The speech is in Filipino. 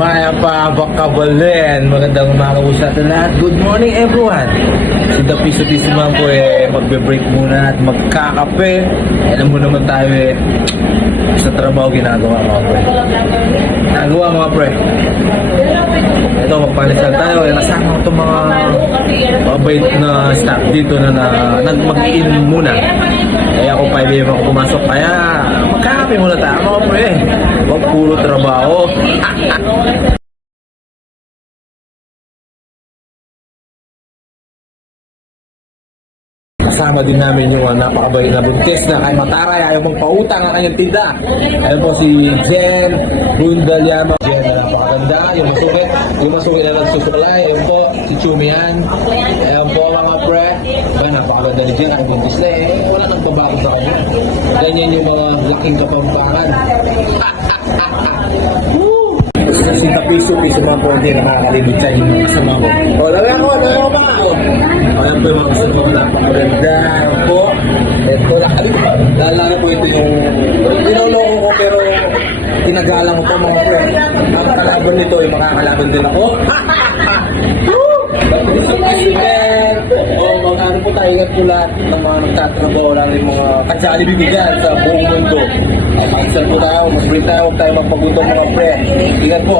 Maya pa Bakabalin. Magandang umaga po sa atin lahat. Good morning everyone. Si The Piso Piso man po eh, magbe-break muna at magkakape. Alam mo naman tayo eh, sa trabaho ginagawa mga pre. Ginagawa mga pre. Ito, magpalitan tayo. Eh, kasama ko itong mga mabait na staff dito na, na nagmag-iinom muna. Kaya ako 5 AM ako pumasok. Kaya magkakape muna tayo mga pre. Kasama din namin yung uh, napakabait na buntis na kay Mataray ayaw mong pautang ang kanyang tinda. Ayan po si Jen Bundalyama. Jen na napakaganda. Yung masungit. Yung masungit na nagsusuklay. Ayan po si Chumian. Ayan po mga pre. Ba, napakaganda ni Jen. Ay buntis na eh. Wala nang babago sa kanya. Ganyan yung mga laking kapampangan. Sa si Tapiso, piso mga hindi nakakalimit sa inyo kasama ko. O, lari ako, lari ako ba? O, ayan po yung mga lalaki po ito yung ninoloko ko pero tinagalang ko po mga po. Ang kalaban nito ay makakalaban din ako. O, mga ano po tayo, ingat po lahat ng mga nagtatrabaho, lalo yung mga katsali bibigyan sa buong mundo. Makikisal po tayo, mag-break tayo, huwag tayo magpagutong mga pre. Ingat po.